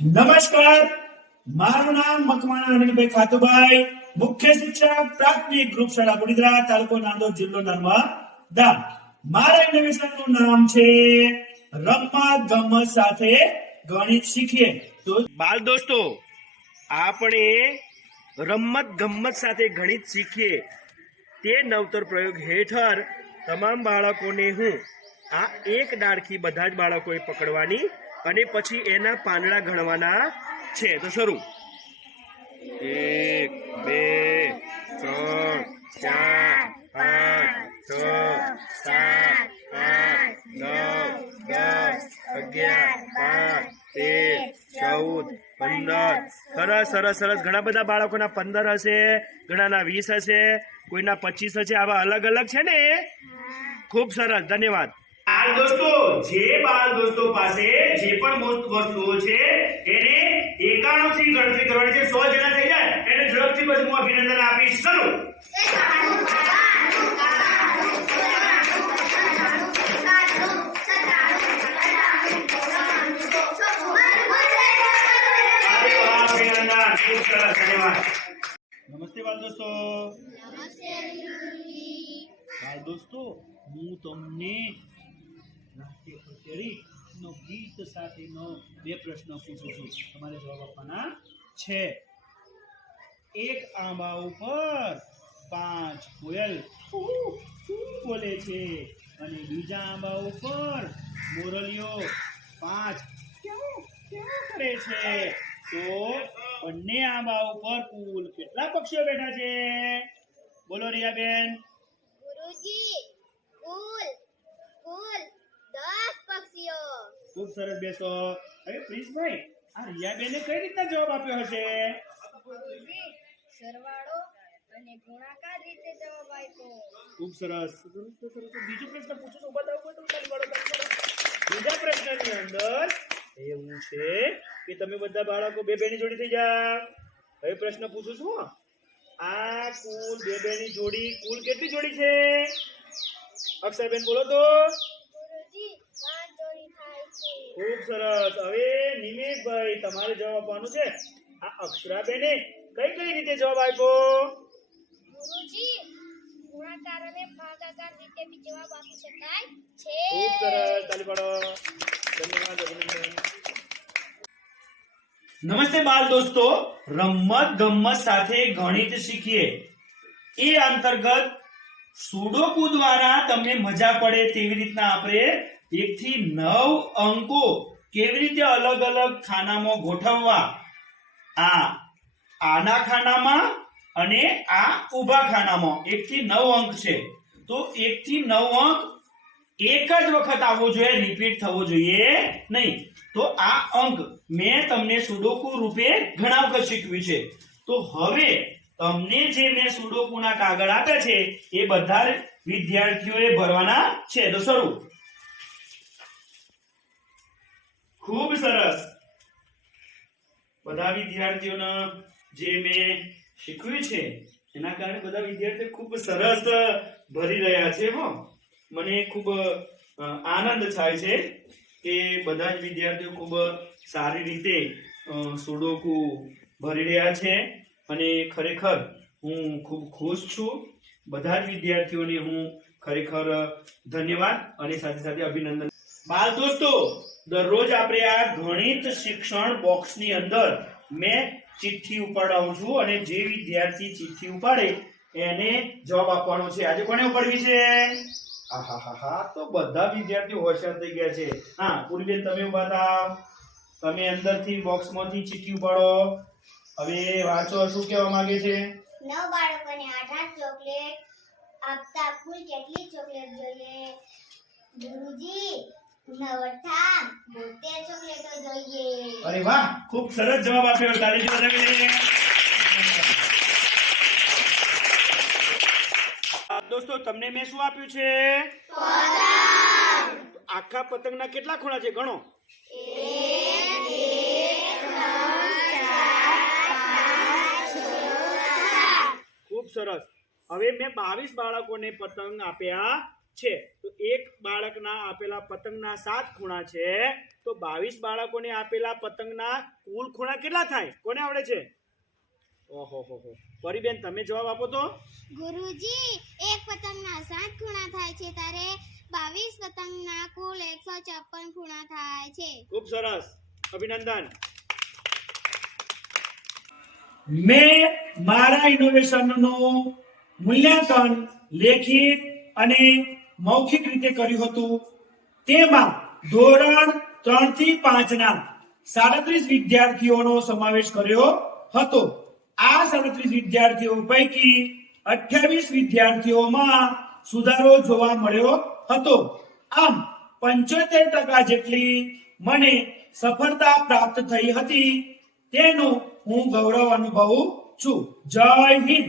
નમસ્કાર. મારું નામ મકવાણા અનિલભાઈ ખાતુભાઈ, મુખ્ય શિક્ષક પ્રાથમિક ગ્રુપ શાળા બુડીદરા તાલુકો નાંદોદ જિલ્લો નર્મદા. મારા ઇનોવેશનનું નામ છે રમત ગમત સાથે ગણિત શીખીએ. તો બાલ દોસ્તો, આપણે રમત ગમત સાથે ગણિત શીખીએ. તે નવતર પ્રયોગ હેઠળ તમામ બાળકોને હું આ એક ડાળખી બધા જ બાળકોએ પકડવાની અને પછી એના પાંદડા ગણવાના છે. તો શરૂ. એક, બે, ત્રણ, ચાર, પાંચ, છ, સાત, આઠ, નવ, દસ, અગિયાર, બાર, તેર, ચૌદ, પંદર. સરસ સરસ સરસ. ઘણા બધા બાળકોના પંદર હશે, ઘણાના વીસ હશે, કોઈના પચીસ હશે. આવા અલગ અલગ છે ને? ખૂબ સરસ. ધન્યવાદ. બાળ દોસ્તો જે બાળ દોસ્તો પાસે જે પણ વસ્તુઓ છે એને એકાણું થી ગણતરી કરવાની છે. સો જણા થઈ જાય એને ઝડપથી પછી હું અભિનંદન આપીશ. ધન્યવાદ. નમસ્તે બાળ દોસ્તો બાળ દોસ્તો હું તમને ગીત સાથેનો બે પ્રશ્ન પૂછું છું. તમારે જવાબ આપવાના છે. એક આંબા ઉપર પાંચ કોયલ ફૂ બોલે છે અને બીજા આંબા ઉપર મોરલીઓ પાંચ કરે છે. તો બંને આંબા ઉપર કુલ કેટલા પક્ષીઓ બેઠા છે? બોલો રિયાબેન. ગુરુજી, કુલ કુલ. દસ પક્ષીઓ. ખૂબ સરસ બેસો. હવે પ્રિન્સભાઈ આ રિયાબેને કઈ રીતના જવાબ આપ્યો હશે? સરવાળો અને ગુણાકાર રીતે જવાબ આપ્યો. ખૂબ સરસ. બીજો પ્રશ્ન પૂછો તો પાડો, તાલી પાડો. બીજા પ્રશ્નની અંદર એવું છે કે તમે બધા બાળકો બે બેની જોડી થઈ જા હવે પ્રશ્ન પૂછું છું આ કુલ બે બેની જોડી કુલ કેટલી જોડી છે? અક્ષરબેન બોલો તો. ખૂબ સરસ. હવે નિમેશભાઈ તમારે જવાબ આપવાનું છે. આ અક્ષરાબેને કઈ કઈ રીતે જવાબ આપ્યો? ગુરુજી ગુણાકાર અને ભાગાકાર રીતે બી જવાબ આપી શકાય છે. ખૂબ સરસ. તાલી પાડો. ધન્યવાદ અભિનંદન. નમસ્તે બાલ દોસ્તો. રમત ગમત સાથે ગણિત શીખીએ. એ અંતર્ગત સુડોકુ દ્વારા તમને મજા પડે તેવી રીતના આપણે એક થી નવ અંકો કેવી રીતે અલગ અલગ ખાનામાં ગોઠવવા? આ આના ખાનામાં અને આ ઊભા ખાનામાં. એક થી નવ અંક છે. તો એક થી નવ અંક એક જ વખત આવવો જોઈએ રિપીટ થવો જોઈએ નહીં. તો આ અંક મેં તમને સુડોકુ રૂપે ઘણા વખત શીખવ્યું છે. તો હવે તમને જે મેં સુડોકુના કાગળ આપ્યા છે, એ બધા વિદ્યાર્થીઓએ ભરવાના છે. તો શરૂ. ખૂબ સરસ. બધા વિદ્યાર્થીઓને જે મેં શીખવ્યું છે, એના કારણે બધા વિદ્યાર્થીઓ ખૂબ સરસ ભરી રહ્યા છે હો. મને ખૂબ આનંદ થાય છે કે બધા જ વિદ્યાર્થીઓ ખૂબ સારી રીતે સુડોકુ ભરી રહ્યા છે અને ખરેખર હું ખૂબ ખુશ છું. બધા જ વિદ્યાર્થીઓને હું ખરેખર ધન્યવાદ અને સાથે સાથે અભિનંદન. બાળ દોસ્તો દરરોજ આપણે આ ગણિત શિક્ષણ બોક્સની અંદર મેં ચિઠ્ઠી ઉપાડાવું છું અને જે વિદ્યાર્થી ચિઠ્ઠી ઉપાડે એને જવાબ આપવાનો છે. આજે કોને ઉપાડવી છે? તો બધા વિદ્યાર્થીઓ હોશિયાર થઈ ગયા છે. હા પૂર્વે તમે ઊભા તમે અંદરથી બોક્સમાંથી ચિઠ્ઠી ઉપાડો. હવે વાંચો, શું કહેવા માંગે છે? ચોકલેટ આપતા કુલ કેટલી ચોકલેટ જોઈએ? ગુરુજી અરે વાહ ખૂબ સરસ જવાબ આપ્યો તારી દોસ્તો તમને મેં શું આપ્યું છે? આખા પતંગના કેટલા ખૂણા છે? ગણો. ખૂબ સરસ. હવે મેં બાવીસ બાળકોને પતંગ આપ્યા. છે. તો એક બાળકના આપેલા પતંગના સાત ખૂણા છે. તો બાવીસ બાળકોને આપેલા પતંગના કુલ ખૂણા કેટલા થાય? કોને આવડે છે? ઓહો હો હો. પરીબેન તમે જવાબ આપો તો. ગુરુજી એક પતંગના સાત ખૂણા થાય છે ત્યારે બાવીસ પતંગના કુલ એકસો ચોપન ખૂણા થાય છે. ખૂબ સરસ. અભિનંદન. મેં મારા ઇનોવેશનનું મૂલ્યાંકન લેખિત અને મૌખિક રીતે કર્યું હતું. તેમાં ધોરણ ત્રણથી પાંચના સાડત્રીસ વિદ્યાર્થીઓનો સમાવેશ કર્યો હતો. આ સાડત્રીસ વિદ્યાર્થીઓ પૈકી અઠ્યાવીસ વિદ્યાર્થીઓમાં સુધારો જોવા મળ્યો હતો. આમ પંચોતેર ટકા જેટલી મને સફળતા પ્રાપ્ત થઈ હતી, તેનું હું ગૌરવ અનુભવું છું. જય હિન્દ!